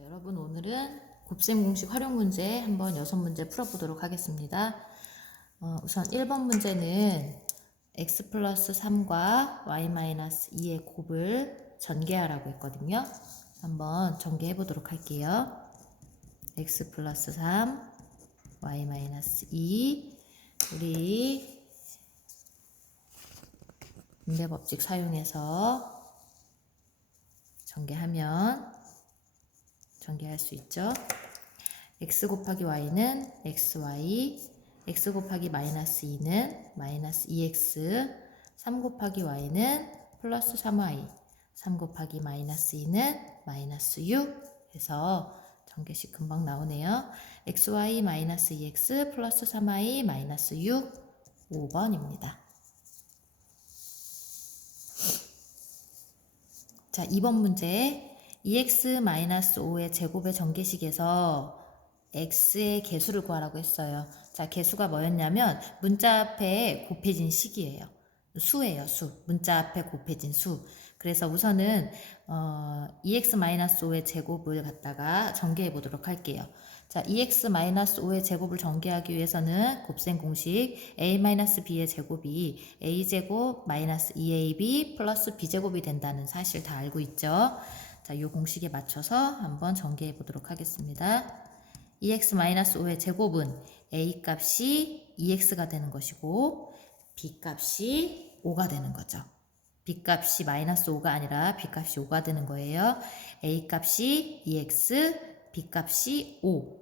자, 여러분 오늘은 곱셈 공식 활용 문제 한번 6문제 풀어보도록 하겠습니다. 우선 1번 문제는 x 플러스 3과 y 마이너스 2의 곱을 전개하라고 했거든요. 한번 전개해 보도록 할게요. x 플러스 3, y 마이너스 2. 우리 분배 법칙 사용해서 전개할 수 있죠. x 곱하기 y는 xy, x 곱하기 마이너스 2는 마이너스 2x, 3 곱하기 y는 플러스 3y, 3 곱하기 마이너스 2는 마이너스 6 해서 전개식 금방 나오네요. xy 마이너스 2x 플러스 3y 마이너스 6, 5번입니다. 자, 2번 문제 2x-5의 제곱의 전개식에서 x의 개수를 구하라고 했어요. 자, 개수가 뭐였냐면 문자 앞에 곱해진 식이에요. 수예요, 수. 문자 앞에 곱해진 수. 그래서 우선은 2x-5의 제곱을 갖다가 전개해 보도록 할게요. 자, 2x-5의 제곱을 전개하기 위해서는 곱셈 공식 a-b의 제곱이 a제곱 마이너스 2ab 플러스 b제곱이 된다는 사실 다 알고 있죠. 자, 이 공식에 맞춰서 한번 전개해 보도록 하겠습니다. 2x-5의 제곱은 a 값이 2x가 되는 것이고 b 값이 5가 되는 거죠. b 값이 마이너스 5가 아니라 b 값이 5가 되는 거예요. a 값이 2x, b 값이 5.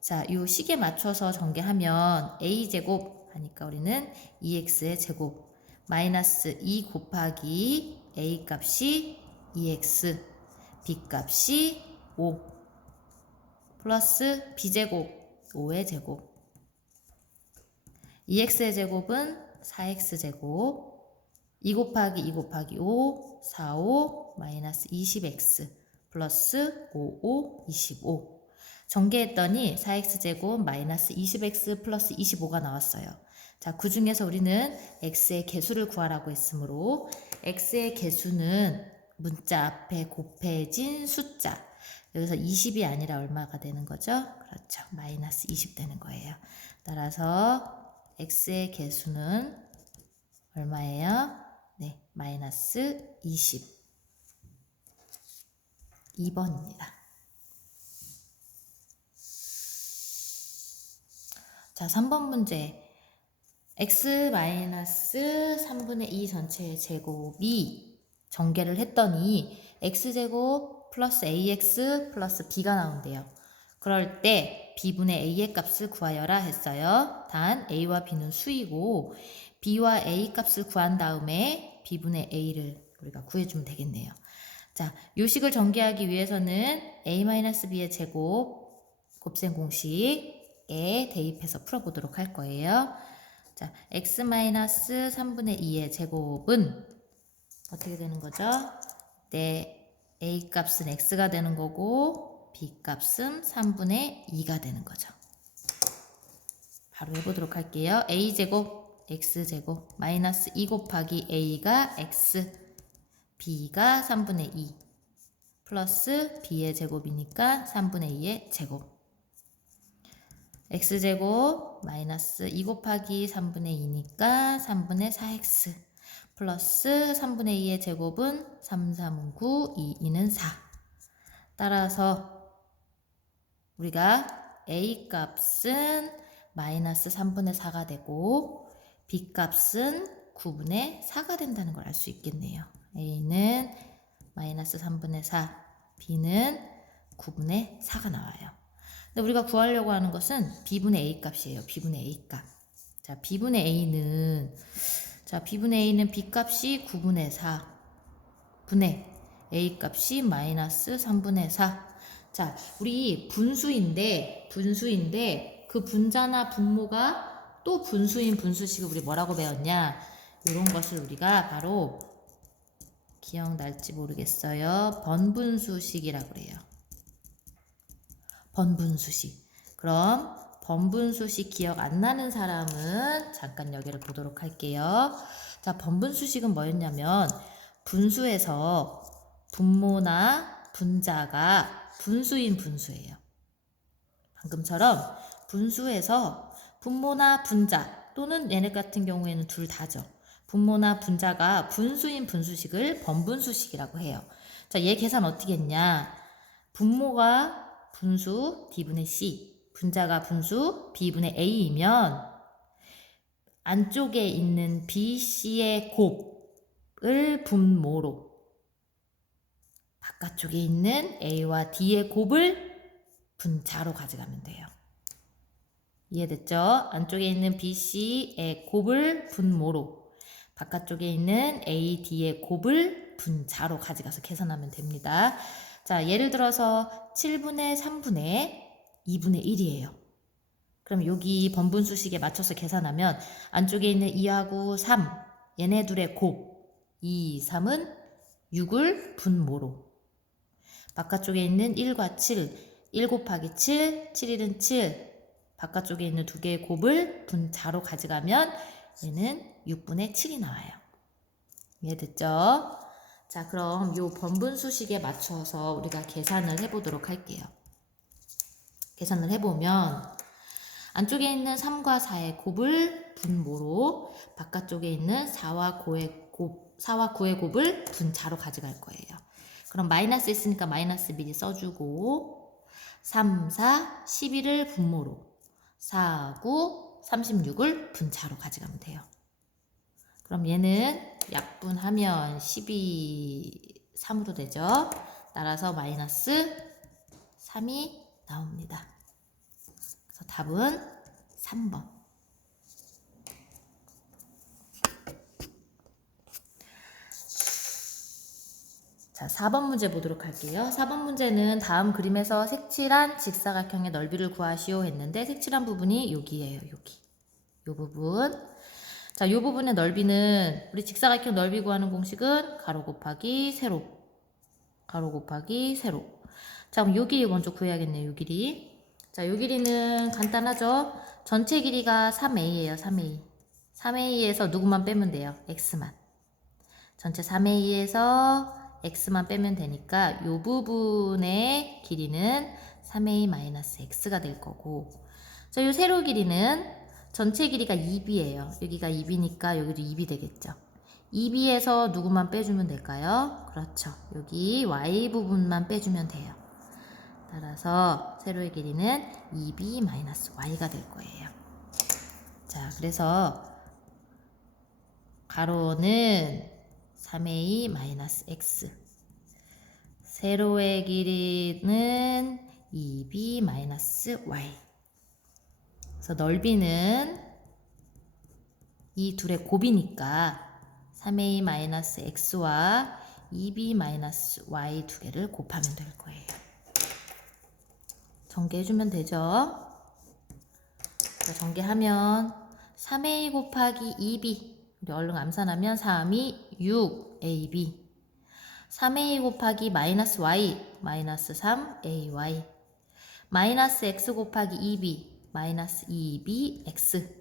자, 이 식에 맞춰서 전개하면 a제곱 하니까 우리는 2x의 제곱 마이너스 2 곱하기 a 값이 2x, b 값이 5 플러스 b제곱 5의 제곱 2x의 제곱은 4x제곱 2 곱하기 2 곱하기 5 4, 5 마이너스 20x 플러스 5, 5, 25 전개했더니 4x제곱 마이너스 20x 플러스 25가 나왔어요. 자, 그 중에서 우리는 x의 개수를 구하라고 했으므로 x의 개수는 문자 앞에 곱해진 숫자. 여기서 20이 아니라 얼마가 되는 거죠? 그렇죠. 마이너스 20 되는 거예요. 따라서 x의 개수는 얼마예요? 네, 마이너스 20. 2번입니다. 자, 3번 문제. x-3분의 2 전체의 제곱이 전개를 했더니 x제곱 플러스 ax 플러스 b가 나온대요. 그럴 때 b분의 a의 값을 구하여라 했어요. 단 a와 b는 수이고 b와 a 값을 구한 다음에 b분의 a를 우리가 구해주면 되겠네요. 자, 요 식을 전개하기 위해서는 a-b의 제곱 곱셈 공식에 대입해서 풀어보도록 할 거예요. 자, x-3분의 2의 제곱은 어떻게 되는 거죠? 네, a 값은 x가 되는 거고 b 값은 3분의 2가 되는 거죠. 바로 해보도록 할게요. a제곱 x제곱 마이너스 2 곱하기 a가 x b가 3분의 2 플러스 b의 제곱이니까 3분의 2의 제곱 x제곱 마이너스 2 곱하기 3분의 2니까 3분의 4x 플러스 3분의 2의 제곱은 3, 3은 9, 2, 2는 4. 따라서 우리가 a 값은 마이너스 3분의 4가 되고 b 값은 9분의 4가 된다는 걸 알 수 있겠네요. a는 마이너스 3분의 4, b는 9분의 4가 나와요. 근데 우리가 구하려고 하는 것은 b분의 a 값이에요. b분의 a 값. 자, b분의 a는 b 값이 9분의 4 분의 a 값이 마이너스 3분의 4. 자, 우리 분수인데 그 분자나 분모가 또 분수인 분수식을 우리 뭐라고 배웠냐? 이런 것을 우리가 바로 기억날지 모르겠어요. 번분수식이라고 그래요. 번분수식. 그럼 번분수식 기억 안 나는 사람은 잠깐 여기를 보도록 할게요. 자, 번분수식은 뭐였냐면 분수에서 분모나 분자가 분수인 분수예요. 방금처럼 분수에서 분모나 분자 또는 얘네 같은 경우에는 둘 다죠. 분모나 분자가 분수인 분수식을 번분수식이라고 해요. 자, 얘 계산 어떻게 했냐? 분모가 분수 D분의 C, 분자가 분수 B분의 A이면 안쪽에 있는 B, C의 곱을 분모로, 바깥쪽에 있는 A와 D의 곱을 분자로 가져가면 돼요. 이해됐죠? 안쪽에 있는 B, C의 곱을 분모로, 바깥쪽에 있는 A, D의 곱을 분자로 가져가서 계산하면 됩니다. 자, 예를 들어서 7분의 3분의 2분의 1이에요. 그럼 여기 번분수식에 맞춰서 계산하면 안쪽에 있는 2하고 3, 얘네 둘의 곱, 2, 3은 6을 분모로, 바깥쪽에 있는 1과 7, 1 곱하기 7, 7일은 7, 바깥쪽에 있는 두 개의 곱을 분자로 가져가면 얘는 6분의 7이 나와요. 이해됐죠? 자, 그럼 요 번분수식에 맞춰서 우리가 계산을 해보도록 할게요. 계산을 해보면 안쪽에 있는 3과 4의 곱을 분모로, 바깥쪽에 있는 4와 9의 곱을 분자로 가져갈 거예요. 그럼 마이너스 있으니까 마이너스 미리 써주고, 3, 4, 11을 분모로, 4, 9, 36을 분자로 가져가면 돼요. 그럼 얘는 약분하면 12, 3으로 되죠. 따라서 마이너스 3이 나옵니다. 그래서 답은 3번. 자, 4번 문제 보도록 할게요. 4번 문제는 다음 그림에서 색칠한 직사각형의 넓이를 구하시오 했는데, 색칠한 부분이 여기예요. 여기. 요 부분. 자, 요 부분의 넓이는, 우리 직사각형 넓이 구하는 공식은 가로 곱하기 세로, 가로 곱하기 세로. 자, 그럼 요 길이 먼저 구해야겠네요. 요 길이. 자, 요 길이는 간단하죠? 전체 길이가 3a예요. 3a. 3a에서 누구만 빼면 돼요? x만. 전체 3a에서 x만 빼면 되니까 요 부분의 길이는 3a-x가 될 거고, 자, 요 세로 길이는 전체 길이가 2b예요. 여기가 2b니까 여기도 2b 되겠죠. 2b에서 누구만 빼주면 될까요? 그렇죠. 여기 y 부분만 빼주면 돼요. 따라서 세로의 길이는 2b-y가 될 거예요. 자, 그래서 가로는 3a-x, 세로의 길이는 2b-y. 그래서 넓이는 이 둘의 곱이니까 3a-x와 2b-y 두 개를 곱하면 될 거예요. 전개해주면 되죠. 전개하면 3a 곱하기 2b, 우리 얼른 암산하면 3이 6ab, 3a 곱하기 마이너스 y, 마이너스 3ay, 마이너스 x 곱하기 2b, 마이너스 2bx,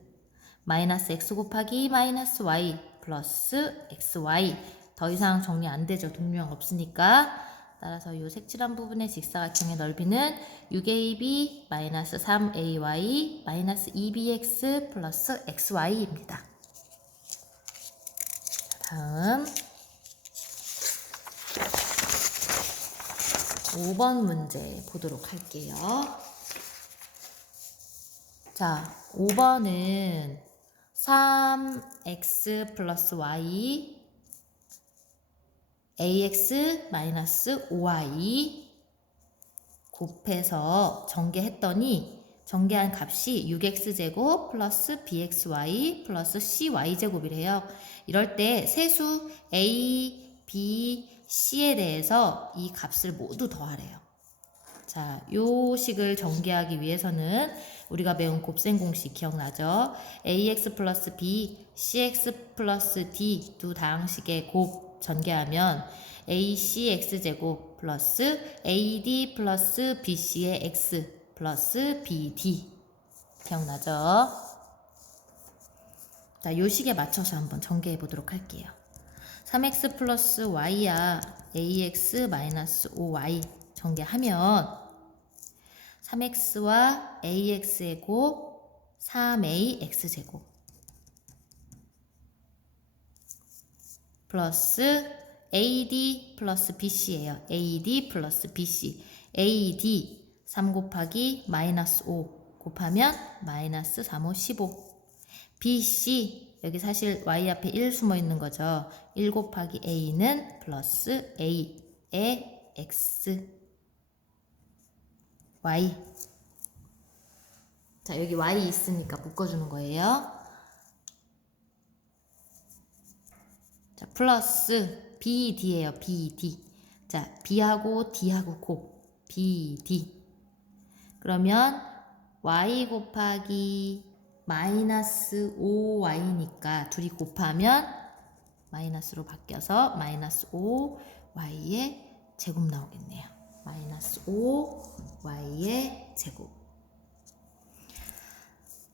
마이너스 x 곱하기 마이너스 y, 플러스 xy. 더 이상 정리 안 되죠. 동류항 없으니까. 따라서 이 색칠한 부분의 직사각형의 넓이는 6ab, 마이너스 3ay, 마이너스 2bx, 플러스 xy입니다. 다음 5번 문제 보도록 할게요. 자, 5번은 3x 플러스 y, ax 마이너스 5y 곱해서 전개했더니 전개한 값이 6x제곱 플러스 bxy 플러스 cy제곱이래요. 이럴 때 세수 a, b, c에 대해서 이 값을 모두 더하래요. 자, 요 식을 전개하기 위해서는 우리가 배운 곱셈 공식 기억나죠? ax 플러스 b, cx 플러스 d 두 다항식의 곱 전개하면 acx제곱 플러스 ad 플러스 bc의 x 플러스 bd 기억나죠? 자, 요 식에 맞춰서 한번 전개해 보도록 할게요. 3x 플러스 y야 ax-5y 전개하면 3x와 ax의 곱 3ax제곱 플러스 AD 플러스 BC예요. AD 플러스 BC. AD 3 곱하기 마이너스 5 곱하면 마이너스 3, 5, 15. BC 여기 사실 y 앞에 1 숨어 있는 거죠. 1 곱하기 A는 플러스 A의 X Y. 자, 여기 Y 있으니까 묶어주는 거예요. 자, 플러스 BD예요. BD. 자, B하고 D하고 곱. BD. 그러면 Y 곱하기 마이너스 5Y니까 둘이 곱하면 마이너스로 바뀌어서 마이너스 5Y의 제곱 나오겠네요. 마이너스 5Y의 제곱.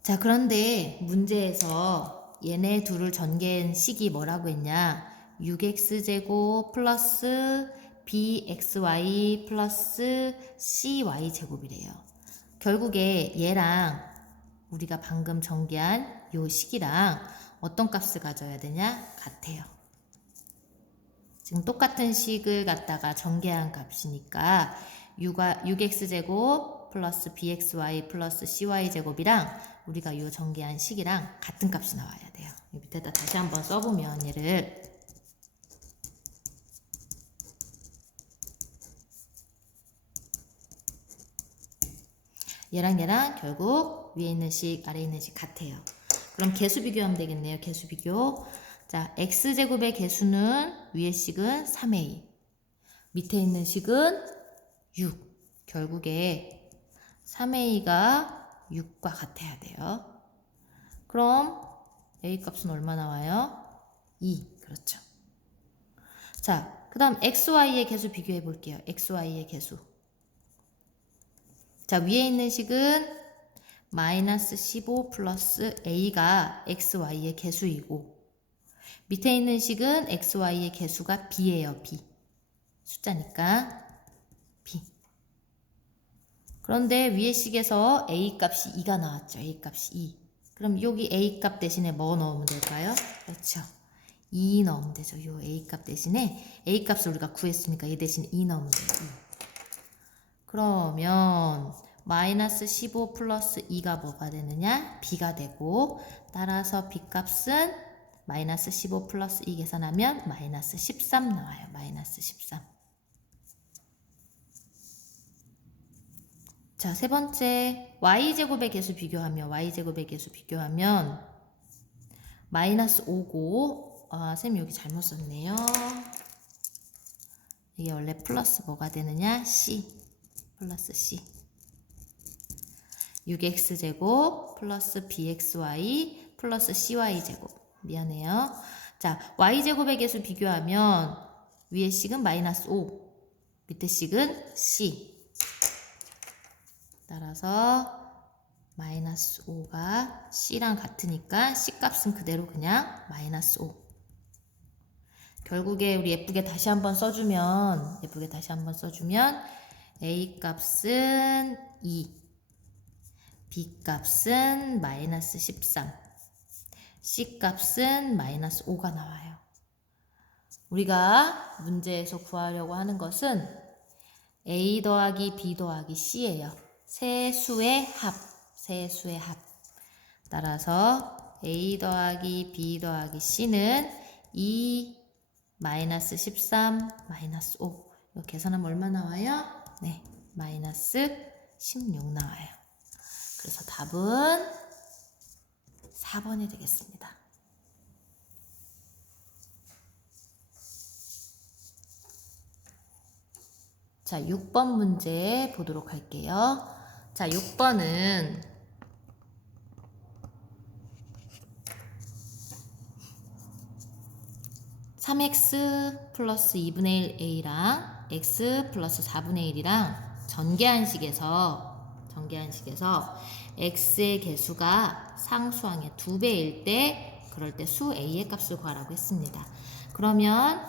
자, 그런데 문제에서 얘네 둘을 전개한 식이 뭐라고 했냐? 6x제곱 플러스 bxy 플러스 cy 제곱이래요. 결국에 얘랑 우리가 방금 전개한 요 식이랑 어떤 값을 가져야 되냐? 같아요. 지금 똑같은 식을 갖다가 전개한 값이니까 6x제곱 플러스 bxy 플러스 cy제곱이랑 우리가 요 전개한 식이랑 같은 값이 나와야 돼요. 이 밑에다 다시 한번 써보면 얘를 얘랑 결국 위에 있는 식 아래에 있는 식 같아요. 그럼 개수 비교하면 되겠네요. 개수 비교. 자, x제곱의 개수는 위에 식은 3a 밑에 있는 식은 6. 결국에 3a가 6과 같아야 돼요. 그럼 a 값은 얼마 나와요? 2. 그렇죠. 자, 그 다음 xy의 개수 비교해 볼게요. xy의 개수. 자, 위에 있는 식은 마이너스 15 플러스 a가 xy의 개수이고 밑에 있는 식은 xy의 개수가 b예요. b. 숫자니까 b. 그런데 위에 식에서 a 값이 2가 나왔죠. a 값이 2. 그럼 여기 a 값 대신에 뭐 넣으면 될까요? 그렇죠. 2 넣으면 되죠. 요 a 값 대신에 a 값을 우리가 구했으니까 얘 대신 2 넣으면 돼요. 2. 그러면 마이너스 15 플러스 2가 뭐가 되느냐? b가 되고 따라서 b 값은 마이너스 15 플러스 2 계산하면 마이너스 13 나와요. 마이너스 13. 자, 세 번째 y제곱의 개수 비교하면 마이너스 5고 쌤 여기 잘못 썼네요. 이게 원래 플러스 뭐가 되느냐? c 플러스 c 6x제곱 플러스 bxy 플러스 cy제곱 미안해요. 자, y제곱의 개수 비교하면 위에 식은 마이너스 5 밑에 식은 c 따라서 마이너스 5가 c랑 같으니까 c 값은 그대로 그냥 마이너스 5. 결국에 우리 예쁘게 다시 한번 써주면 a 값은 2, b 값은 마이너스 13, c 값은 마이너스 5가 나와요. 우리가 문제에서 구하려고 하는 것은 a 더하기 b 더하기 c예요. 세 수의 합. 따라서 a 더하기 b 더하기 c는 2 마이너스 13 마이너스 5. 이거 계산하면 얼마 나와요? 네, 마이너스 16 나와요. 그래서 답은 4번이 되겠습니다. 자, 6번 문제 보도록 할게요. 자, 6번은 3x 플러스 2분의 1 a랑 x 플러스 4분의 1이랑 전개한 식에서 x의 개수가 상수항의 2배일 때 그럴 때 수 a의 값을 구하라고 했습니다. 그러면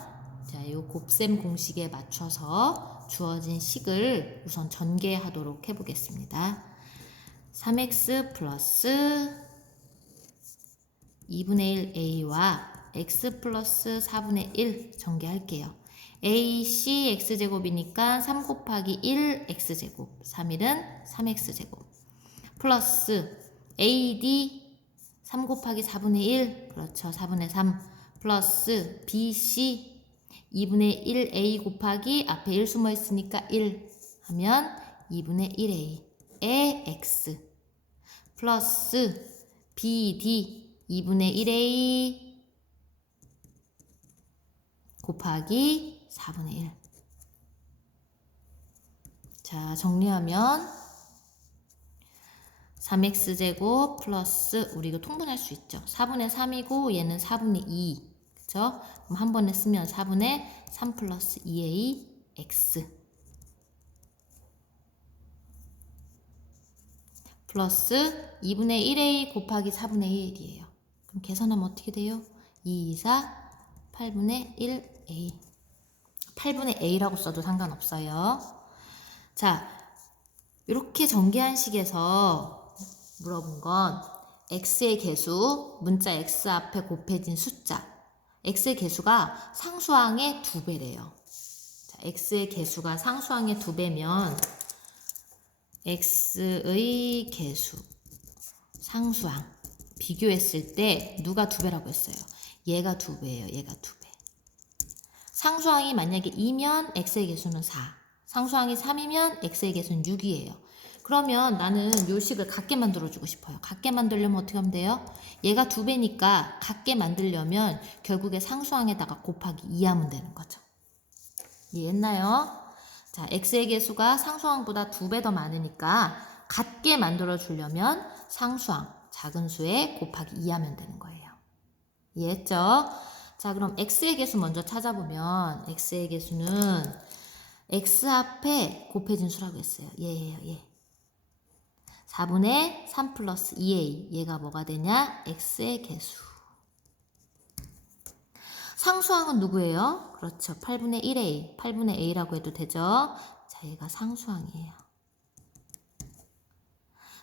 자, 이 곱셈 공식에 맞춰서 주어진 식을 우선 전개하도록 해보겠습니다. 3x 플러스 2분의 1 a와 x 플러스 4분의 1 전개할게요. ac x제곱이니까 3 곱하기 1 x제곱, 3일은 3x제곱 플러스 ad 3 곱하기 4분의 1, 그렇죠, 4분의 3 플러스 bc 2분의 1a 곱하기 앞에 1 숨어 있으니까 1 하면 2분의 1a의 x 플러스 bd 2분의 1a 곱하기 4분의 1. 자, 정리하면 3x제곱 플러스, 우리 이거 통분할 수 있죠. 4분의 3이고 얘는 4분의 2. 그쵸? 그럼 한 번에 쓰면 4분의 3 플러스 2a x 플러스 2분의 1a 곱하기 4분의 1이에요. 그럼 계산하면 어떻게 돼요? 2, 2, 4, 8분의 1a. 8분의 a라고 써도 상관없어요. 자, 이렇게 전개한 식에서 물어본 건 x의 개수, 문자 x 앞에 곱해진 숫자. x의 개수가 상수항의 2배래요. 자, x의 개수가 상수항의 2배면 x의 개수, 상수항 비교했을 때 누가 2배라고 했어요? 얘가 2배예요. 얘가 2배. 상수항이 만약에 2면 x의 개수는 4. 상수항이 3이면 x의 개수는 6이에요. 그러면 나는 요 식을 같게 만들어주고 싶어요. 같게 만들려면 어떻게 하면 돼요? 얘가 2배니까 같게 만들려면 결국에 상수항에다가 곱하기 2 하면 되는 거죠. 이해했나요? 자, x의 개수가 상수항보다 2배 더 많으니까 같게 만들어주려면 상수항, 작은 수에 곱하기 2 하면 되는 거예요. 이해했죠? 자, 그럼 x의 개수 먼저 찾아보면 x의 개수는 x 앞에 곱해진 수라고 했어요. 얘예요, 얘. 4분의 3 플러스 2a. 얘가 뭐가 되냐? x의 개수. 상수항은 누구예요? 그렇죠. 8분의 1a. 8분의 a라고 해도 되죠? 자, 얘가 상수항이에요.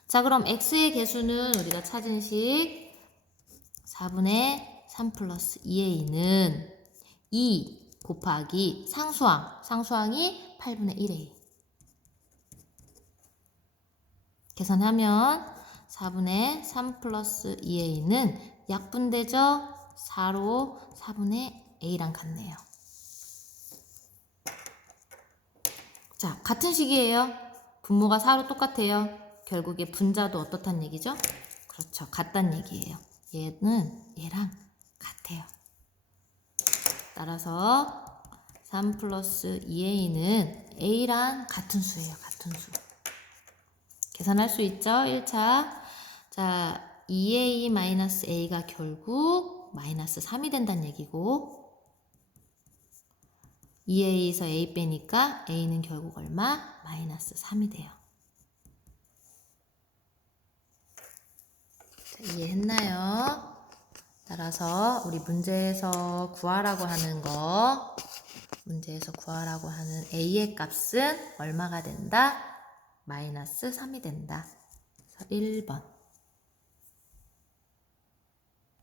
자, 그럼 x의 개수는 우리가 찾은 식 4분의 3 플러스 2a는 2 곱하기 상수항. 상수항이 8분의 1a. 계산하면 4분의 3 플러스 2a는 약분되죠? 4로 4분의 a랑 같네요. 자, 같은 식이에요. 분모가 4로 똑같아요. 결국에 분자도 어떻단 얘기죠? 그렇죠. 같단 얘기예요. 얘는 얘랑 같아요. 따라서 3 플러스 2a는 a랑 같은 수예요. 같은 수. 계산할 수 있죠? 1차. 자, 2a-a가 결국 마이너스 3이 된다는 얘기고 2a에서 a 빼니까 a는 결국 얼마? 마이너스 3이 돼요. 자, 이해했나요? 따라서 우리 문제에서 구하라고 하는 a의 값은 얼마가 된다? 마이너스 3이 된다. 그래서 1번.